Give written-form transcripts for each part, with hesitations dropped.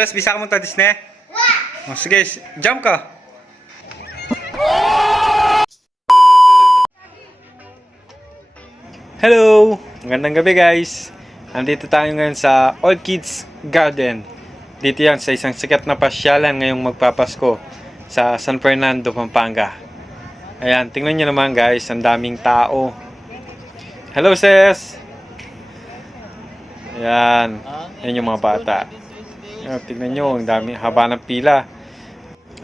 Ses, bisa ka mo ta Disney? Oh, sige, jump ka. Hello! Magandang gabi guys. Nandito tayo ngayon sa Orchids Garden. Dito yan sa isang sikat na pasyalan ngayong magpapasko sa San Fernando, Pampanga. Ayan, tingnan nyo naman guys, ang daming tao. Hello sis! Ayan, yan yung mga bata. Ayan, tingnan nyo, ang daming haba ng pila.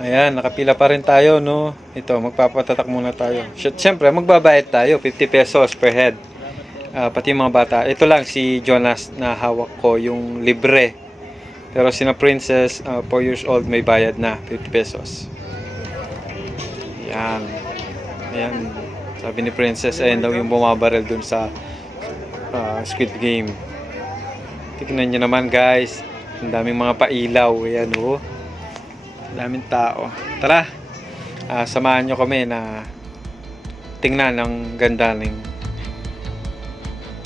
Ayan, nakapila pa rin tayo, no? Ito, magpapatatak muna tayo. Siyempre, magbabayad tayo, 50 pesos per head. Pati yung mga bata. Ito lang si Jonas na hawak ko, yung libre. Pero sina Princess, 4 years old, may bayad na, 50 pesos. Ayan. Ayan. Sabi ni Princess, ayan daw yung bumabaril dun sa Squid Game. Tignan nyo naman guys. Ang daming mga pailaw. Ayan o. Ang daming tao. Tara. Samahan nyo kami na tingnan ang ganda ng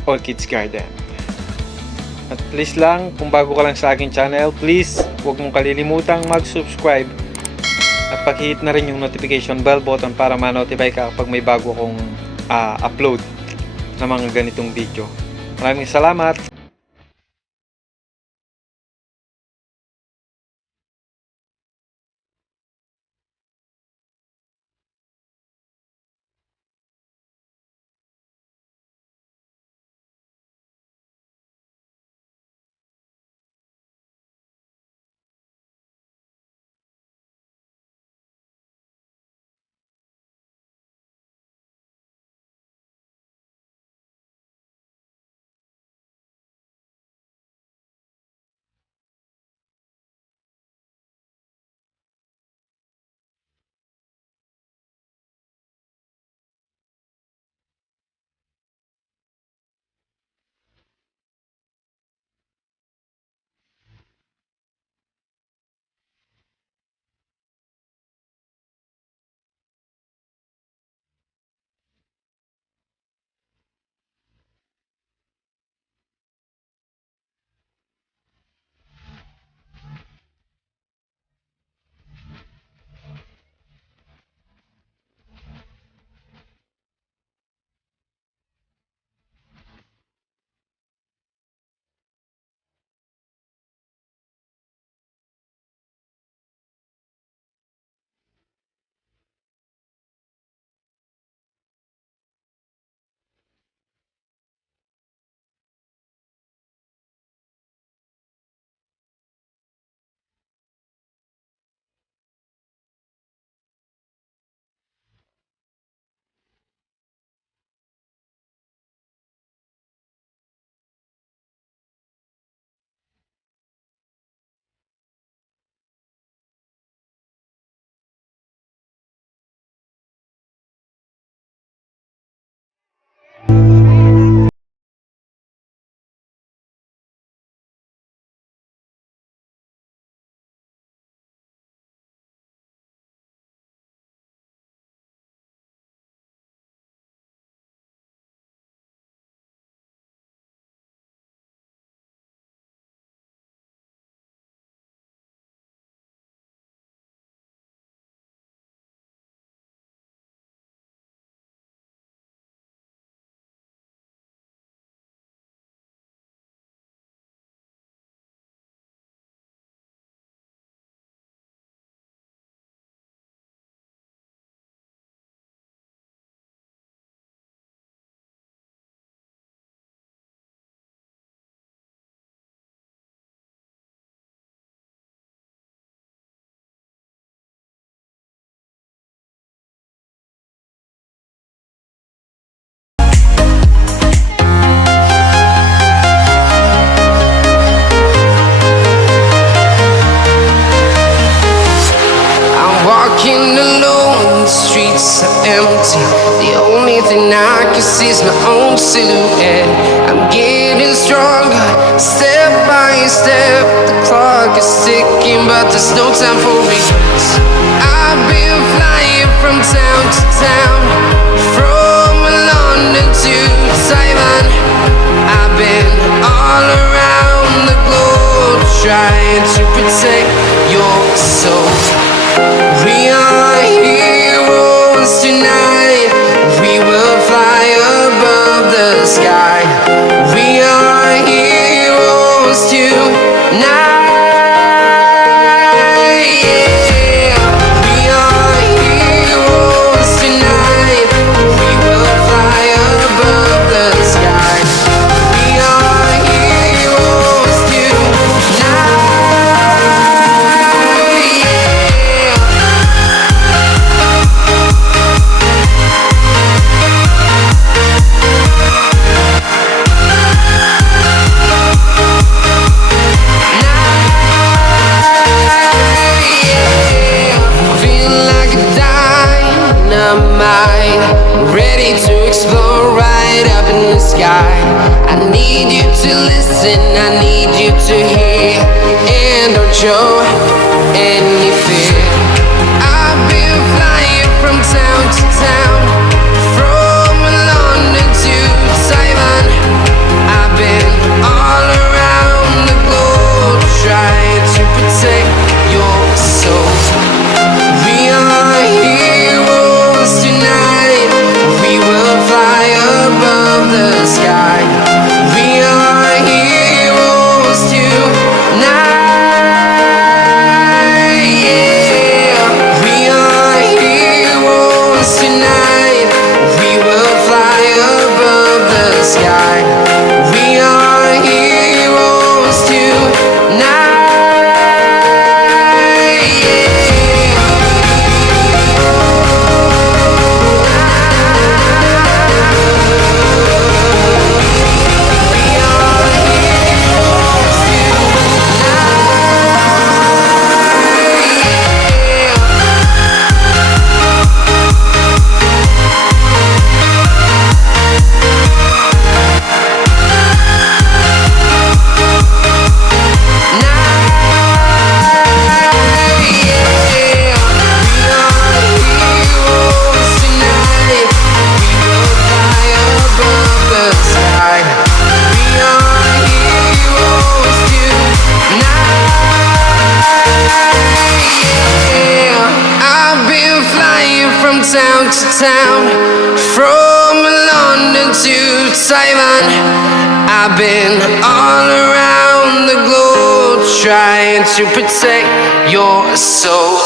Orchids Garden. At please lang, kung bago ka lang sa aking channel, please huwag mong kalilimutang mag-subscribe at pag-hit na rin yung notification bell button para ma-notify ka kapag may bago akong upload ng mga ganitong video. Maraming salamat! Walking alone, the streets are empty. The only thing I can see is my own silhouette. I'm getting stronger, step by step. The clock is ticking, but there's no time for regrets. I've been flying from town to town, from London to Taiwan. I've been all around the globe trying to protect your soul. We are heroes tonight. We will fly above the sky. We are heroes tonight. Yeah. We are heroes tonight. We will fly above the sky. We are heroes tonight. Yeah. Feel like a dynamite, ready to explode right up in the sky. I need you to listen, I need you to hear, and don't show any fear. I've been flying from town to town, from London to Taiwan. I've been all around the globe trying to protect your soul. We are heroes tonight. We will fly above the sky. We are heroes tonight. Yeah. We are heroes tonight. We will fly above the sky. We are heroes tonight. Yeah. We are heroes town to town, from London to Taiwan. I've been all around the globe trying to protect your soul.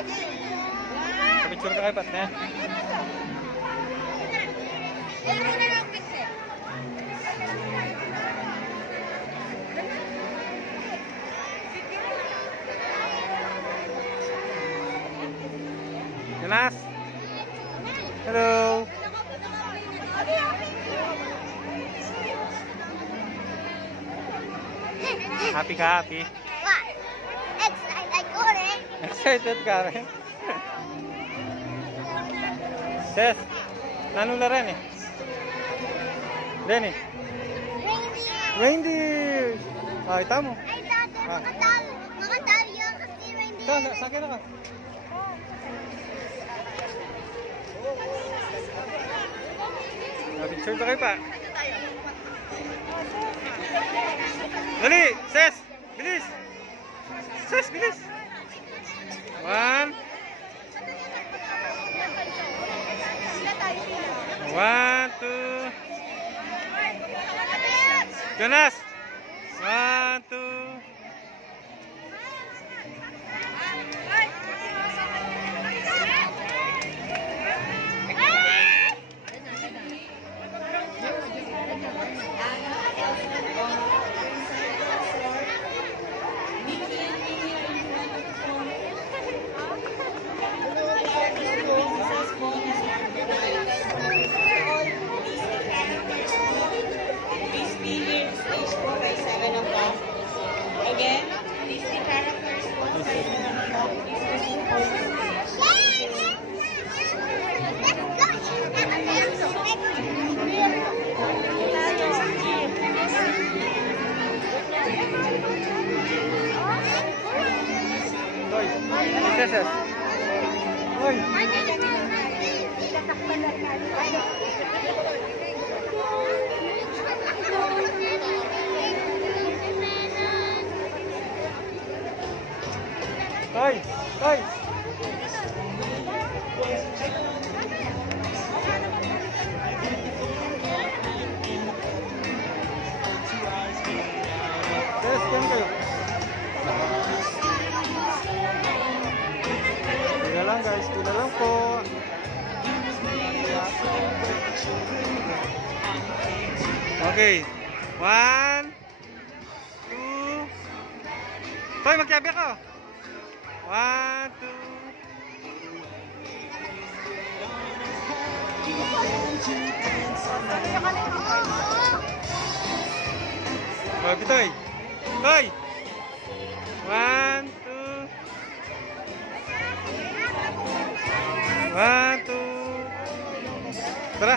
Picture ka kay Pat na. Jonas. Hello. Happy ka, happy? What? Excited ko rin. Excited ka rin? Ses, nanula rin eh. Denny. Reindeer. Reindeer! Ah, ita mo. Ay, dati, Ah. makatali yan kasi reindeer. Sa akin na ka. Picture ka kayo pa. Dali! Ses! Bilis! Ses, bilis! 1 1, 2 Jonas! 1, 2 Please be here in stage 4 by 7 o'clock. Again, Disney characters 4 by 7 o'clock. Please proceed for Hoy! Ses! Hoy! Hoy! Hoy! Ses, yan kayo. Pila lang guys, pila lang po. Okay. 1 2 Toy, magkiabi ako. 1 2 Okay, Toy. Toy! 1 2 1 2 Tara!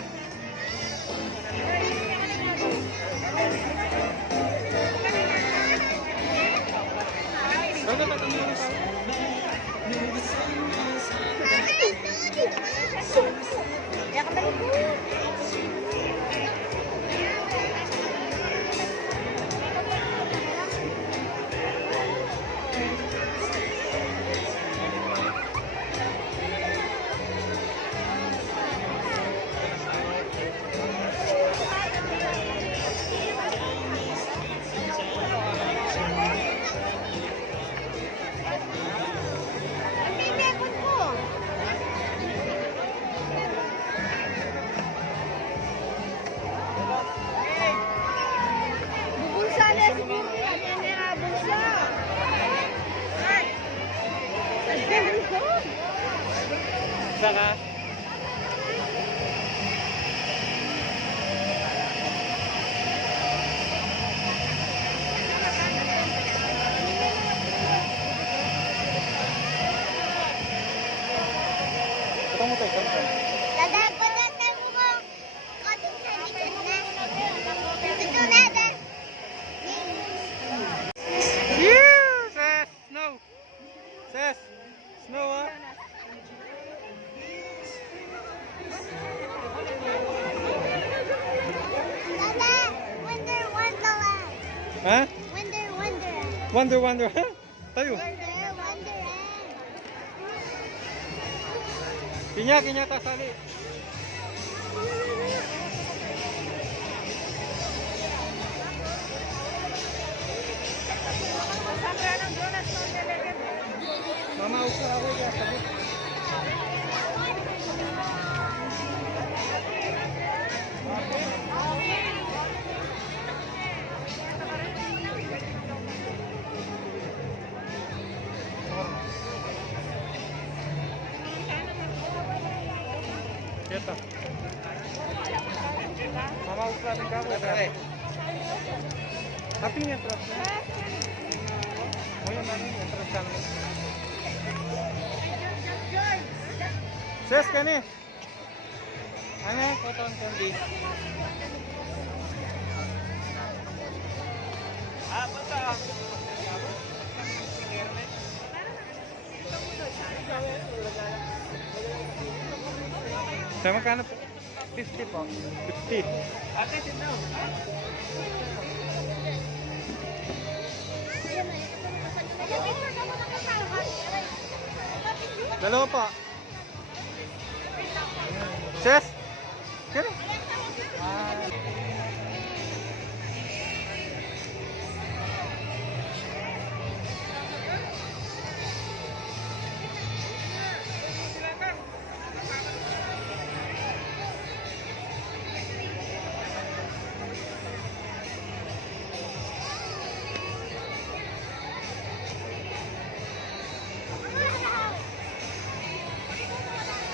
Bubulsa na siguro. Yan na bulsa. Isa ka? Patang mo tayo, patang. Dadagdagan mo konting sa likod na. Ito na, Ses! Snow! Ses! Snow ah! Dada, Wonder Wonderland. Ha? Wonder Wonderland. Wonder, ha? Tayo! Wonder Wonderland. Kinya, tasali! Ito. Mama, usarin ka ba? Tapi niya trap na. O yun, ano yung trap ka naman. Ses, kani? Ano? Cotton candy. Basta. Sa magkano po? 50 po. 50. Ate, sit down. Dalawa pa. Ses? Kaya?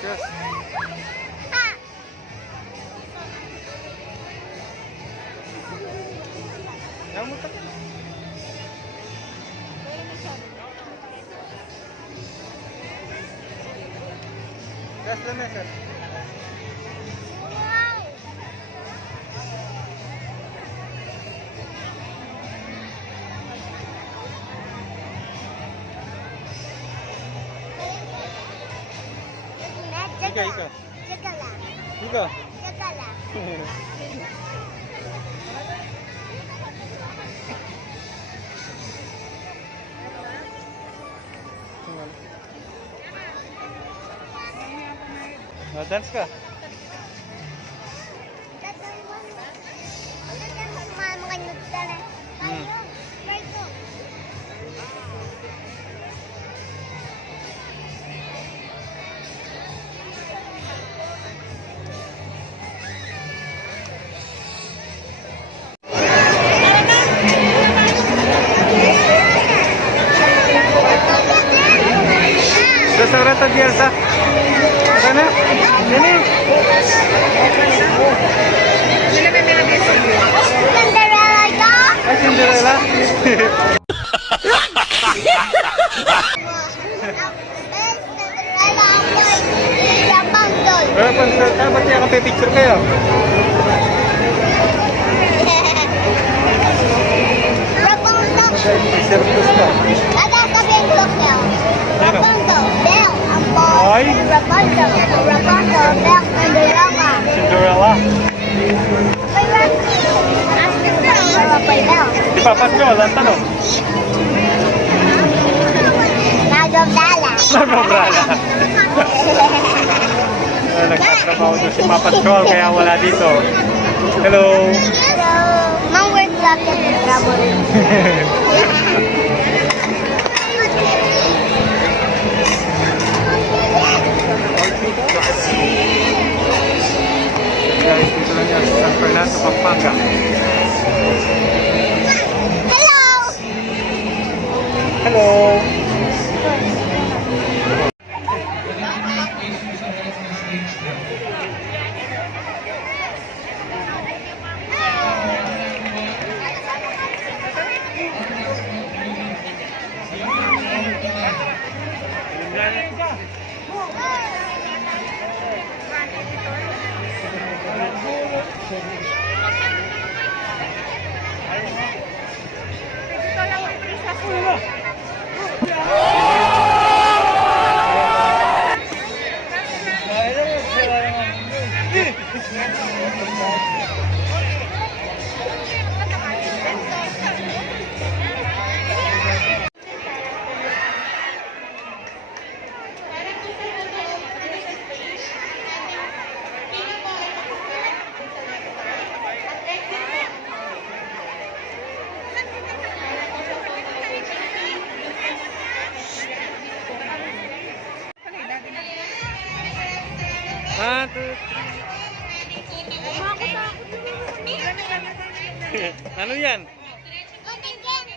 Yes. Kamu tak? Gas na sir. Ika. Jaga lang. Ika. Jaga lang. Dance ka? Mga nutsya na. Try ko. Seseorang terbiasa. Sana? Ini. Cinderella ka? Ay, Cinderella. Cinderella ako ay Rapunzel. Rapunzel ka? Ba't kaya picture kayo? Rapunzel. Circus ka. Ada sabihin ko siya. Rapunzel, Belle, ang boy. Ay. Rapunzel, Belle, Cinderella. Cinderella. May Rapunzel. Cinderella pa Belle. Di pa Patrol, ang tanong. Nagabala. Nagbabrala. Nagtatrabaho doon si Patrol kaya wala dito. Hello. Hello. Mang wear jacket and trouble. Guys, dito lang yan sa San Fernando, Pampanga. Hello. Hello. 1, 2, 3. Ano yan? Cotton candy.